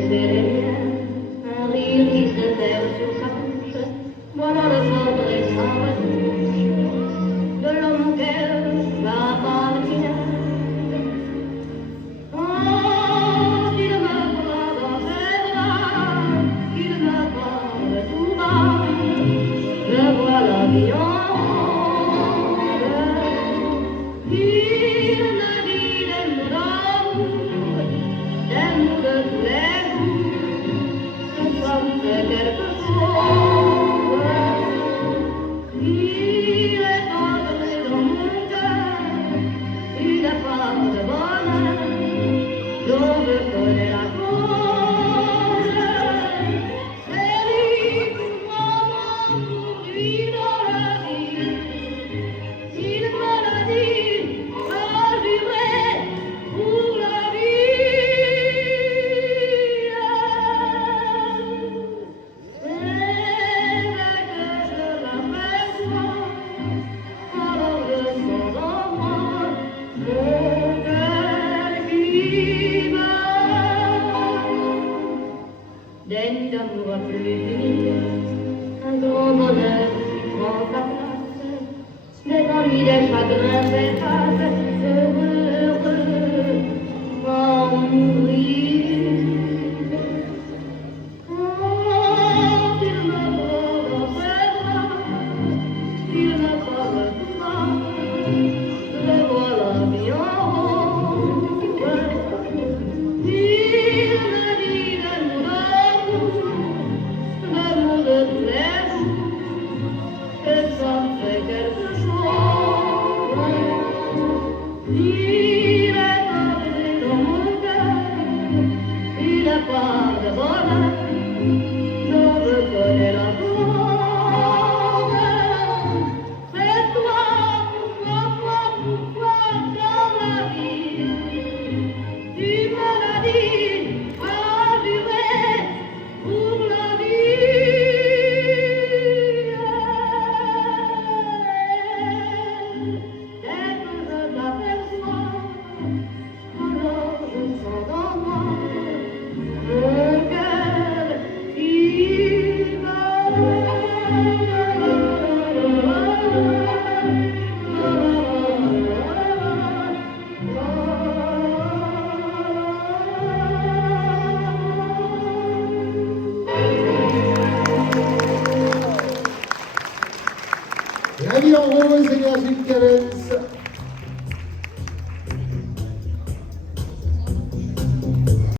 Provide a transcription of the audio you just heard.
baisser les miens, un rire qui se perd sur sa bouche, voilà le portrait sans retouche de l'homme auquel j'appartiens. Quand il me voit dans ses bras, qu'il me parle tout bas, je vois la vie en rose. Il me dit des mots d'amour, des mots de tous les jours, que ça me fait quelque chose. Il est entré dans mon cœur une part de bonheur dont je connais la cause. C'est lui pour moi, pour lui dans la vie. Il me l'a dit, je jurerai pour la vie. C'est vrai que je l'aperçois, alors je sens en moi mon cœur qui bat. Des nuits d'amour à plus finir, un grand bonheur qui prend sa place, des ennuis, des chagrins s'effacent, heureux en mourir. Quand il me prend dans ses bras, il me parle tout bas, je vois la vie en rose. Il me dit des mots d'amour, des mots de tous les jours, que ça me fait quelque chose. Il est entré dans mon cœur une part de bonheur dont je connais la cause. C'est toi, pourquoi dans la vie tu me l'as dit, je jurerai pour la vie. Dès que je t'aperçois, alors je sens en moi mon cœur qui La vie en rose, Énergie Cadence.